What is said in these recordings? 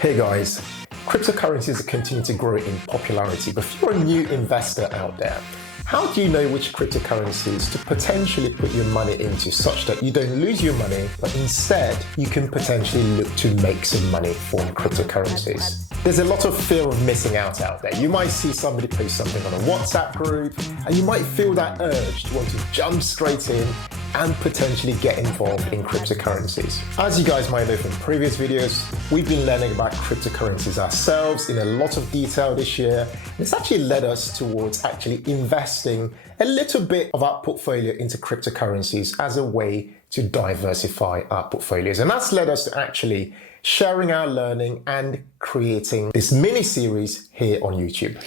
Hey guys, cryptocurrencies continue to grow in popularity, but if you're a new investor out there, how do you know which cryptocurrencies to potentially put your money into such that you don't lose your money, but instead you can potentially look to make some money from cryptocurrencies? There's a lot of fear of missing out there. You might see somebody post something on a WhatsApp group, and you might feel that urge to want to jump straight in and potentially get involved in cryptocurrencies. As you guys might know from previous videos, we've been learning about cryptocurrencies ourselves in a lot of detail this year. It's actually led us towards actually investing a little bit of our portfolio into cryptocurrencies as a way to diversify our portfolios. And that's led us to actually sharing our learning and creating this mini series here on YouTube.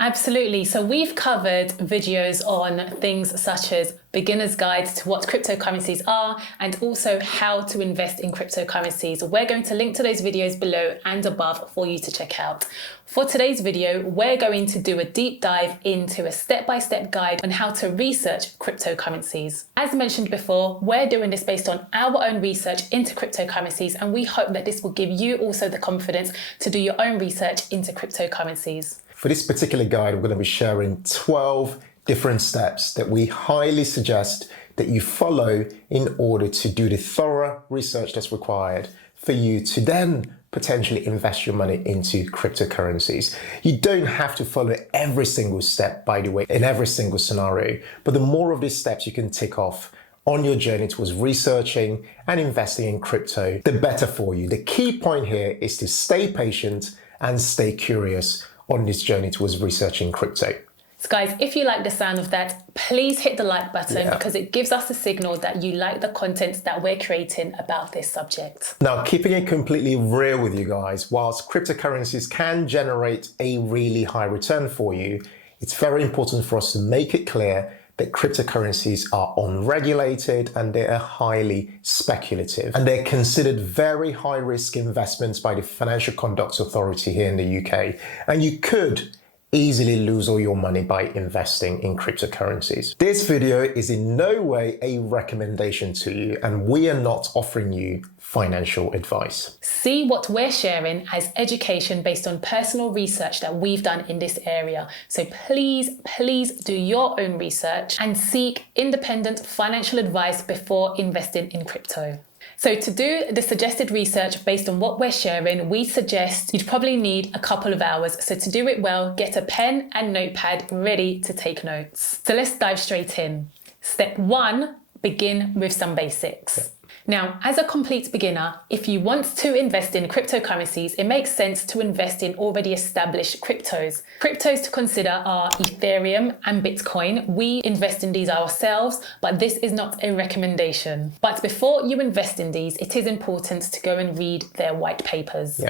Absolutely. So we've covered videos on things such as beginner's guides to what cryptocurrencies are and also how to invest in cryptocurrencies. We're going to link to those videos below and above for you to check out. For today's video, we're going to do a deep dive into a step-by-step guide on how to research cryptocurrencies. As mentioned before, we're doing this based on our own research into cryptocurrencies, and we hope that this will give you also the confidence to do your own research into cryptocurrencies. For this particular guide, we're going to be sharing 12 different steps that we highly suggest that you follow in order to do the thorough research that's required for you to then potentially invest your money into cryptocurrencies. You don't have to follow every single step, by the way, in every single scenario, but the more of these steps you can tick off on your journey towards researching and investing in crypto, the better for you. The key point here is to stay patient and stay curious on this journey towards researching crypto. So guys, if you like the sound of that, please hit the like button because it gives us a signal that you like the content that we're creating about this subject. Now, keeping it completely real with you guys, whilst cryptocurrencies can generate a really high return for you, it's very important for us to make it clear that cryptocurrencies are unregulated and they are highly speculative. And they're considered very high risk investments by the Financial Conduct Authority here in the UK. And you could easily lose all your money by investing in cryptocurrencies. This video is in no way a recommendation to you, and we are not offering you financial advice. See what we're sharing as education based on personal research that we've done in this area. So please do your own research and seek independent financial advice before investing in crypto. So to do the suggested research based on what we're sharing, we suggest you'd probably need a couple of hours. So to do it well, get a pen and notepad ready to take notes. So let's dive straight in. Step 1, begin with some basics. Now, as a complete beginner, if you want to invest in cryptocurrencies, it makes sense to invest in already established cryptos. Cryptos to consider are Ethereum and Bitcoin. We invest in these ourselves, but this is not a recommendation. But before you invest in these, it is important to go and read their white papers.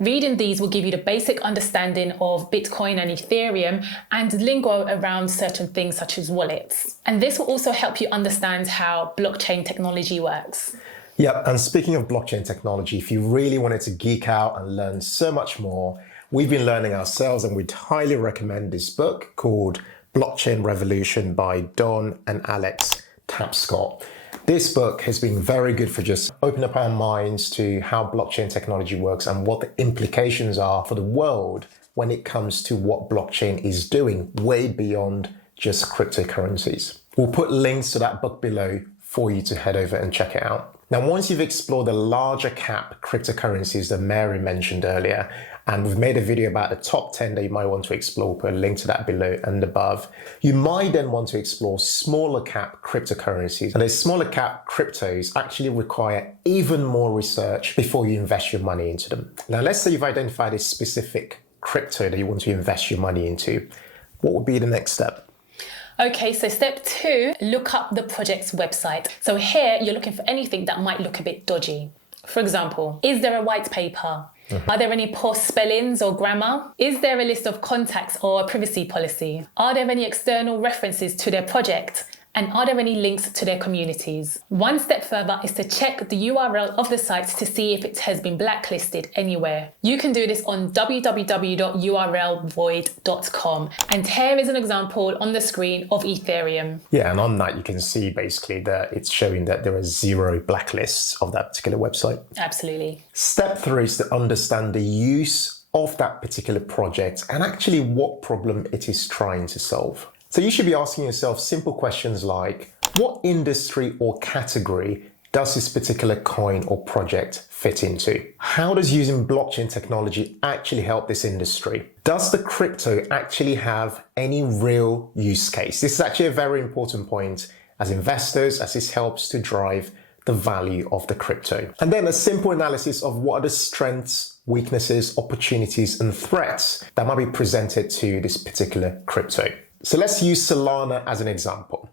Reading these will give you the basic understanding of Bitcoin and Ethereum and lingo around certain things such as wallets. And this will also help you understand how blockchain technology works. Yeah, and speaking of blockchain technology, if you really wanted to geek out and learn so much more, we've been learning ourselves, and we'd highly recommend this book called Blockchain Revolution by Don and Alex Tapscott. This book has been very good for just opening up our minds to how blockchain technology works and what the implications are for the world when it comes to what blockchain is doing way beyond just cryptocurrencies. We'll put links to that book below for you to head over and check it out. Now, once you've explored the larger cap cryptocurrencies that Mary mentioned earlier, and we've made a video about the top 10 that you might want to explore, put a link to that below and above, you might then want to explore smaller cap cryptocurrencies. And those smaller cap cryptos actually require even more research before you invest your money into them. Now, let's say you've identified a specific crypto that you want to invest your money into. What would be the next step? Okay, so step 2, look up the project's website. So here you're looking for anything that might look a bit dodgy. For example, is there a white paper? Are there any poor spellings or grammar? Is there a list of contacts or a privacy policy? Are there any external references to their project? And are there any links to their communities? One step further is to check the URL of the site to see if it has been blacklisted anywhere. You can do this on www.urlvoid.com. And here is an example on the screen of Ethereum. Yeah, and on that you can see basically that it's showing that there are 0 blacklists of that particular website. Absolutely. Step 3 is to understand the use of that particular project and actually what problem it is trying to solve. So you should be asking yourself simple questions like, what industry or category does this particular coin or project fit into? How does using blockchain technology actually help this industry? Does the crypto actually have any real use case? This is actually a very important point as investors, as this helps to drive the value of the crypto. And then a simple analysis of what are the strengths, weaknesses, opportunities, and threats that might be presented to this particular crypto. So let's use Solana as an example.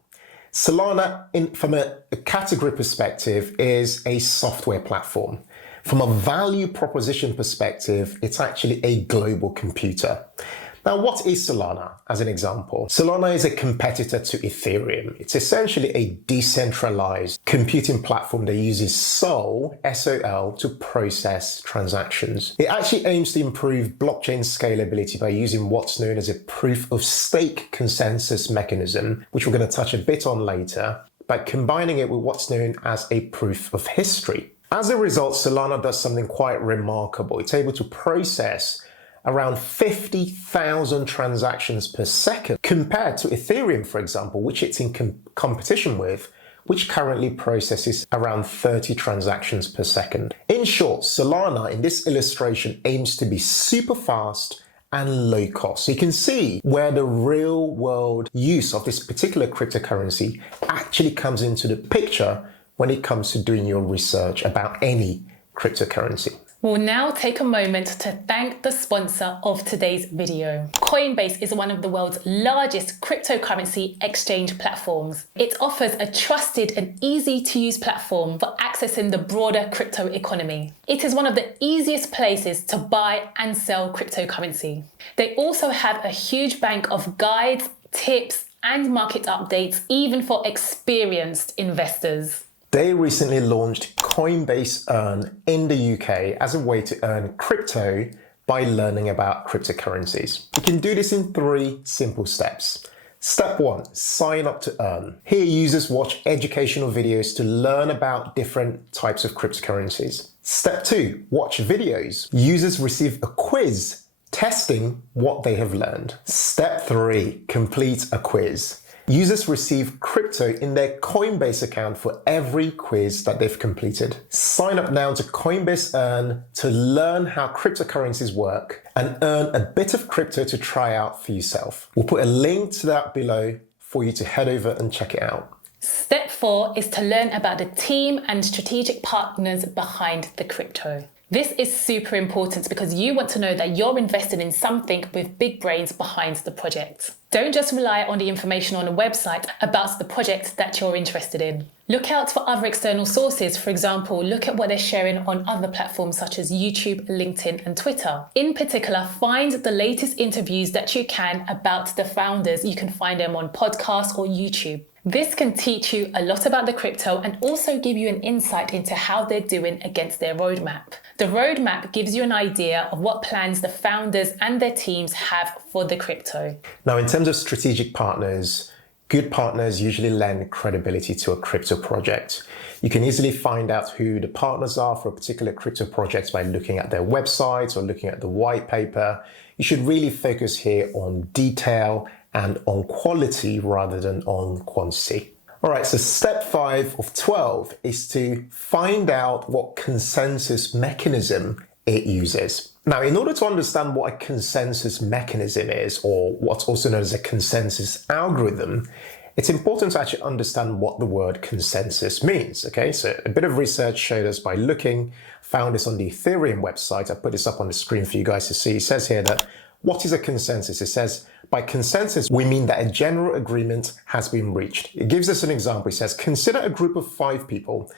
Solana, from a category perspective, is a software platform. From a value proposition perspective, it's actually a global computer. Now, what is Solana as an example? Solana is a competitor to Ethereum. It's essentially a decentralized computing platform that uses Sol, S-O-L, to process transactions. It actually aims to improve blockchain scalability by using what's known as a proof of stake consensus mechanism, which we're going to touch a bit on later, by combining it with what's known as a proof of history. As a result, Solana does something quite remarkable. It's able to process around 50,000 transactions per second compared to Ethereum, for example, which it's in competition with, which currently processes around 30 transactions per second. In short, Solana in this illustration aims to be super fast and low cost. So you can see where the real world use of this particular cryptocurrency actually comes into the picture when it comes to doing your research about any cryptocurrency. We'll now take a moment to thank the sponsor of today's video. Coinbase is one of the world's largest cryptocurrency exchange platforms. It offers a trusted and easy to use platform for accessing the broader crypto economy. It is one of the easiest places to buy and sell cryptocurrency. They also have a huge bank of guides, tips, and market updates, even for experienced investors. They recently launched Coinbase Earn in the UK as a way to earn crypto by learning about cryptocurrencies. You can do this in 3 simple steps. Step 1, sign up to Earn. Here users watch educational videos to learn about different types of cryptocurrencies. Step 2, watch videos. Users receive a quiz testing what they have learned. Step 3, complete a quiz. Users receive crypto in their Coinbase account for every quiz that they've completed. Sign up now to Coinbase Earn to learn how cryptocurrencies work and earn a bit of crypto to try out for yourself. We'll put a link to that below for you to head over and check it out. Step 4 is to learn about the team and strategic partners behind the crypto. This is super important because you want to know that you're invested in something with big brains behind the project. Don't just rely on the information on a website about the project that you're interested in. Look out for other external sources. For example, look at what they're sharing on other platforms such as YouTube, LinkedIn, and Twitter. In particular, find the latest interviews that you can about the founders. You can find them on podcasts or YouTube. This can teach you a lot about the crypto and also give you an insight into how they're doing against their roadmap. The roadmap gives you an idea of what plans the founders and their teams have for the crypto. Now, in terms of strategic partners, good partners usually lend credibility to a crypto project. You can easily find out who the partners are for a particular crypto project by looking at their website or looking at the white paper. You should really focus here on detail and on quality rather than on quantity. All right, so step 5 of 12 is to find out what consensus mechanism it uses. Now, in order to understand what a consensus mechanism is, or what's also known as a consensus algorithm, it's important to actually understand what the word consensus means, okay? So a bit of research showed us by found this on the Ethereum website. I put this up on the screen for you guys to see. It says here that what is a consensus? It says, by consensus, we mean that a general agreement has been reached. It gives us an example. It says, consider a group of 5 people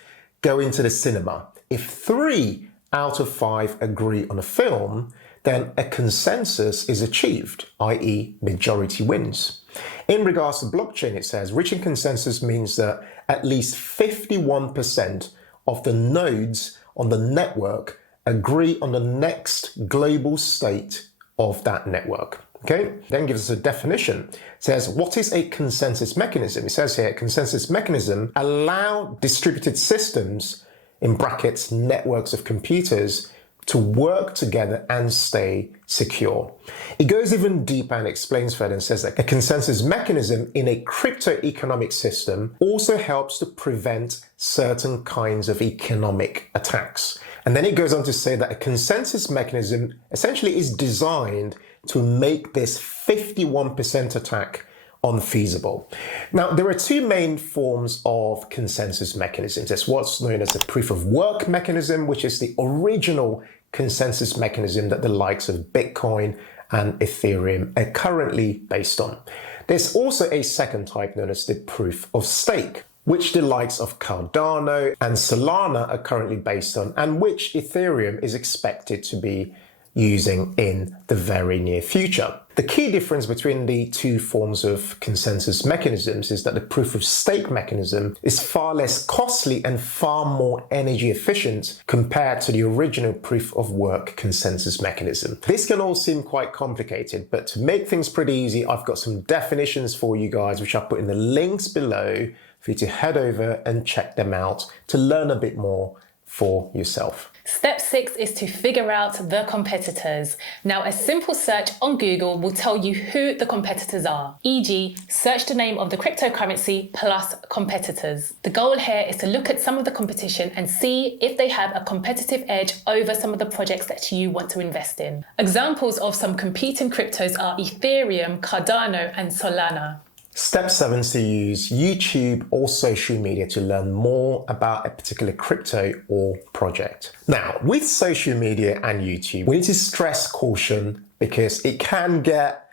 go into the cinema. If 3 out of 5 agree on a film, then a consensus is achieved, i.e. majority wins. In regards to blockchain, it says reaching consensus means that at least 51% of the nodes on the network agree on the next global state of that network. Okay, then gives us a definition. It says, what is a consensus mechanism? It says here, a consensus mechanism allow distributed systems, in brackets, networks of computers, to work together and stay secure. It goes even deeper and explains further and says that a consensus mechanism in a crypto economic system also helps to prevent certain kinds of economic attacks. And then it goes on to say that a consensus mechanism essentially is designed to make this 51% attack unfeasible. Now, there are 2 main forms of consensus mechanisms. There's what's known as the proof of work mechanism, which is the original consensus mechanism that the likes of Bitcoin and Ethereum are currently based on. There's also a second type known as the proof of stake, which the likes of Cardano and Solana are currently based on, and which Ethereum is expected to be using in the very near future. The key difference between the 2 forms of consensus mechanisms is that the proof of stake mechanism is far less costly and far more energy efficient compared to the original proof of work consensus mechanism. This can all seem quite complicated, but to make things pretty easy, I've got some definitions for you guys, which I'll put in the links below for you to head over and check them out to learn a bit more for yourself. Step 6 is to figure out the competitors. Now, a simple search on Google will tell you who the competitors are. E.g., search the name of the cryptocurrency plus competitors. The goal here is to look at some of the competition and see if they have a competitive edge over some of the projects that you want to invest in. Examples of some competing cryptos are Ethereum, Cardano, and Solana. Step 7 is to use YouTube or social media to learn more about a particular crypto or project. Now, with social media and YouTube, we need to stress caution because it can get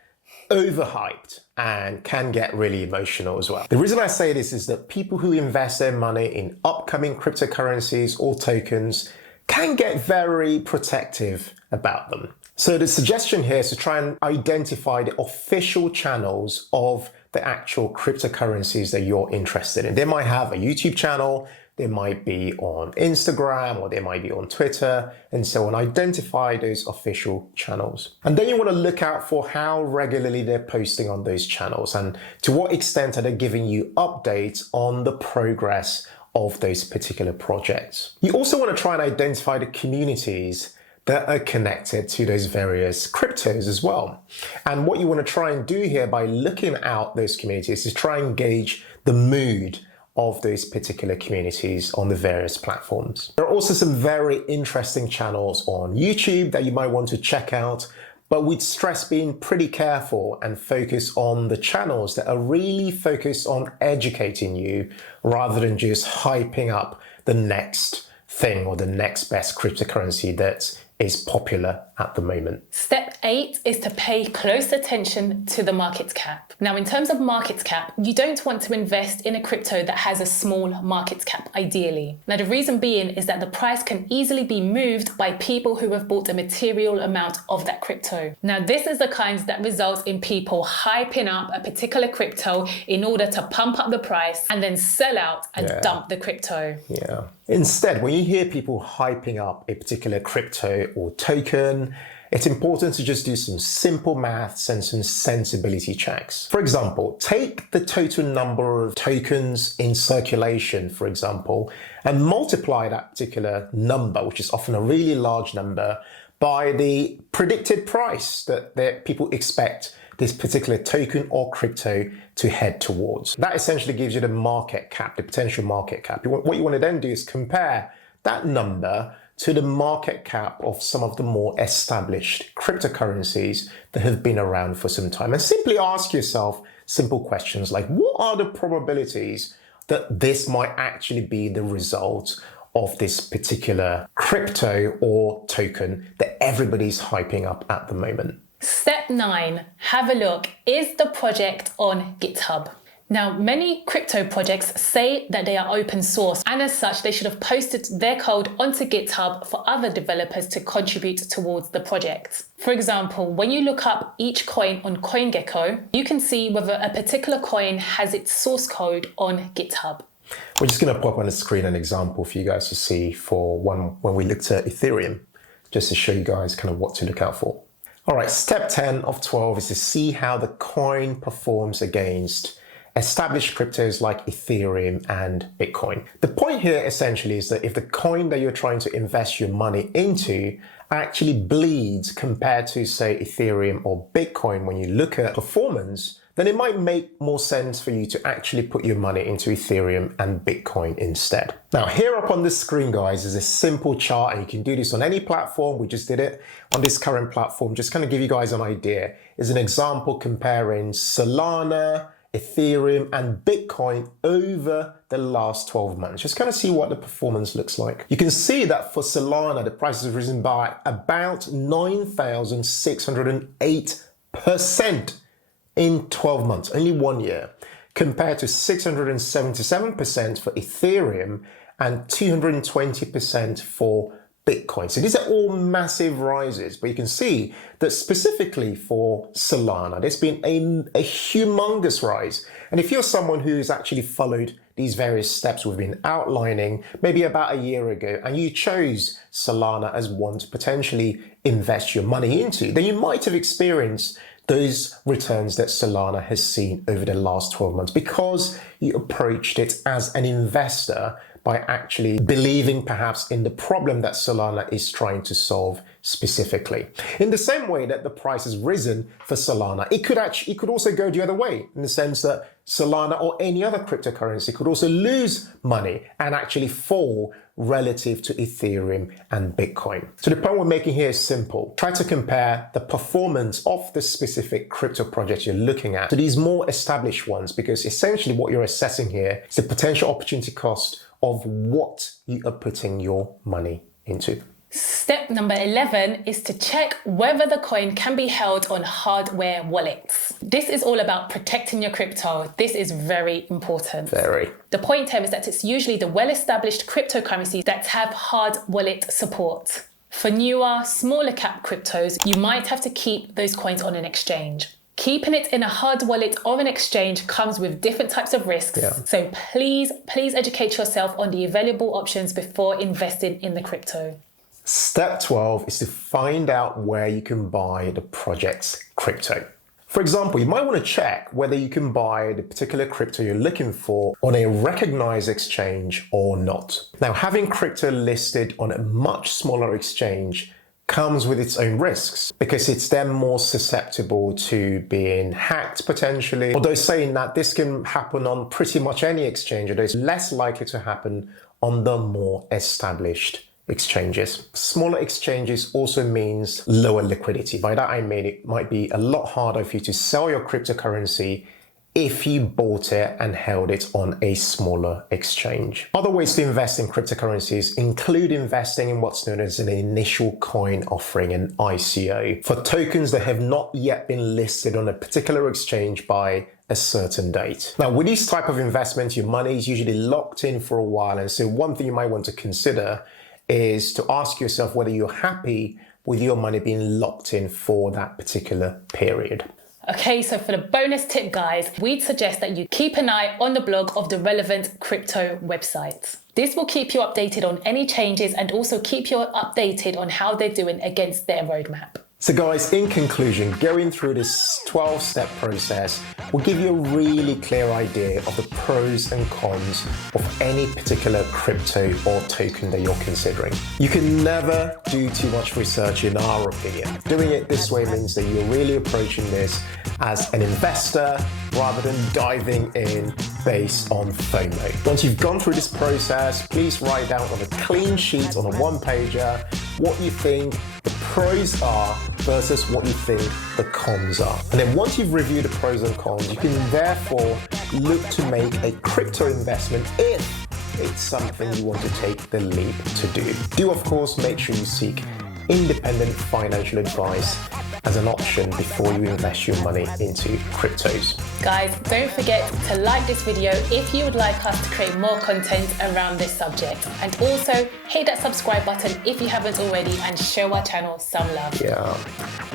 overhyped and can get really emotional as well. The reason I say this is that people who invest their money in upcoming cryptocurrencies or tokens can get very protective about them. So the suggestion here is to try and identify the official channels of the actual cryptocurrencies that you're interested in. They might have a YouTube channel, they might be on Instagram, or they might be on Twitter, and so on. Identify those official channels. And then you want to look out for how regularly they're posting on those channels and to what extent are they giving you updates on the progress of those particular projects. You also want to try and identify the communities that are connected to those various cryptos as well. And what you want to try and do here by looking out those communities is try and gauge the mood of those particular communities on the various platforms. There are also some very interesting channels on YouTube that you might want to check out, but we'd stress being pretty careful and focus on the channels that are really focused on educating you rather than just hyping up the next thing or the next best cryptocurrency that is popular at the moment. Step 8 is to pay close attention to the market cap. Now, in terms of market cap, you don't want to invest in a crypto that has a small market cap, ideally. Now, the reason being is that the price can easily be moved by people who have bought a material amount of that crypto. Now, this is the kind that results in people hyping up a particular crypto in order to pump up the price and then sell out and dump the crypto. Yeah. Instead, when you hear people hyping up a particular crypto or token, it's important to just do some simple maths and some sensibility checks. For example, take the total number of tokens in circulation, for example, and multiply that particular number, which is often a really large number, by the predicted price that people expect this particular token or crypto to head towards. That essentially gives you the market cap, the potential market cap. What you want to then do is compare that number to the market cap of some of the more established cryptocurrencies that have been around for some time. And simply ask yourself simple questions like, what are the probabilities that this might actually be the result of this particular crypto or token that everybody's hyping up at the moment? Step 9, have a look. Is the project on Github? Now, many crypto projects say that they are open source, and as such, they should have posted their code onto GitHub for other developers to contribute towards the project. For example, when you look up each coin on CoinGecko, you can see whether a particular coin has its source code on GitHub. We're just going to pop on the screen an example for you guys to see for when we looked at Ethereum, just to show you guys kind of what to look out for. All right, step 10 of 12 is to see how the coin performs against established cryptos like Ethereum and Bitcoin. The point here essentially is that if the coin that you're trying to invest your money into actually bleeds compared to, say, Ethereum or Bitcoin when you look at performance, then it might make more sense for you to actually put your money into Ethereum and Bitcoin instead. Now, here up on the screen, guys, is a simple chart, and you can do this on any platform. We just did it on this current platform. Just kind of give you guys an idea. Is an example comparing Solana, Ethereum and Bitcoin over the last 12 months. Just kind of see what the performance looks like. You can see that for Solana, the price has risen by about 9,608% in 12 months, only 1 year, compared to 677% for Ethereum and 220% for Bitcoin. So these are all massive rises, but you can see that specifically for Solana, there's been a humongous rise. And if you're someone who's actually followed these various steps we've been outlining maybe about a year ago, and you chose Solana as one to potentially invest your money into, then you might have experienced those returns that Solana has seen over the last 12 months because you approached it as an investor by actually believing perhaps in the problem that Solana is trying to solve specifically. In the same way that the price has risen for Solana, it could also go the other way, in the sense that Solana or any other cryptocurrency could also lose money and actually fall relative to Ethereum and Bitcoin. So the point we're making here is simple. Try to compare the performance of the specific crypto project you're looking at to these more established ones, because essentially what you're assessing here is the potential opportunity cost of what you are putting your money into. Step number 11 is to check whether the coin can be held on hardware wallets. This is all about protecting your crypto. This is very important. Very. The point here is that it's usually the well-established cryptocurrencies that have hard wallet support. For newer, smaller cap cryptos, you might have to keep those coins on an exchange. Keeping it in a hard wallet or an exchange comes with different types of risks. Yeah. So please educate yourself on the available options before investing in the crypto. Step 12 is to find out where you can buy the project's crypto. For example, you might want to check whether you can buy the particular crypto you're looking for on a recognized exchange or not. Now, having crypto listed on a much smaller exchange comes with its own risks because it's then more susceptible to being hacked potentially. Although saying that this can happen on pretty much any exchange, although it's less likely to happen on the more established exchanges. Smaller exchanges also means lower liquidity. By that I mean it might be a lot harder for you to sell your cryptocurrency if you bought it and held it on a smaller exchange. Other ways to invest in cryptocurrencies include investing in what's known as an initial coin offering, an ICO, for tokens that have not yet been listed on a particular exchange by a certain date. Now, with these type of investments, your money is usually locked in for a while, and so one thing you might want to consider is to ask yourself whether you're happy with your money being locked in for that particular period. Okay, so for the bonus tip, guys, we'd suggest that you keep an eye on the blog of the relevant crypto websites. This will keep you updated on any changes and also keep you updated on how they're doing against their roadmap. So guys, in conclusion, going through this 12-step process will give you a really clear idea of the pros and cons of any particular crypto or token that you're considering. You can never do too much research, in our opinion. Doing it this way means that you're really approaching this as an investor rather than diving in based on FOMO. Once you've gone through this process, please write down on a clean sheet, on a one-pager, what you think the pros are versus what you think the cons are. And then once you've reviewed the pros and cons, you can therefore look to make a crypto investment if it's something you want to take the leap to do. Do, of course, make sure you seek independent financial advice as an option before you invest your money into cryptos. Guys, don't forget to like this video if you would like us to create more content around this subject. And also hit that subscribe button if you haven't already and show our channel some love. Yeah.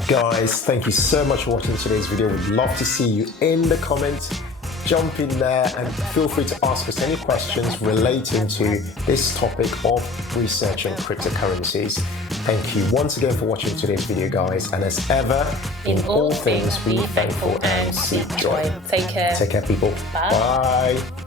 Guys, thank you so much for watching today's video. We'd love to see you in the comments. Jump in there and feel free to ask us any questions relating to this topic of researching cryptocurrencies. Thank you once again for watching today's video, guys. And as ever, In all things, be thankful and seek joy. Take care. Take care, people. Bye. Bye.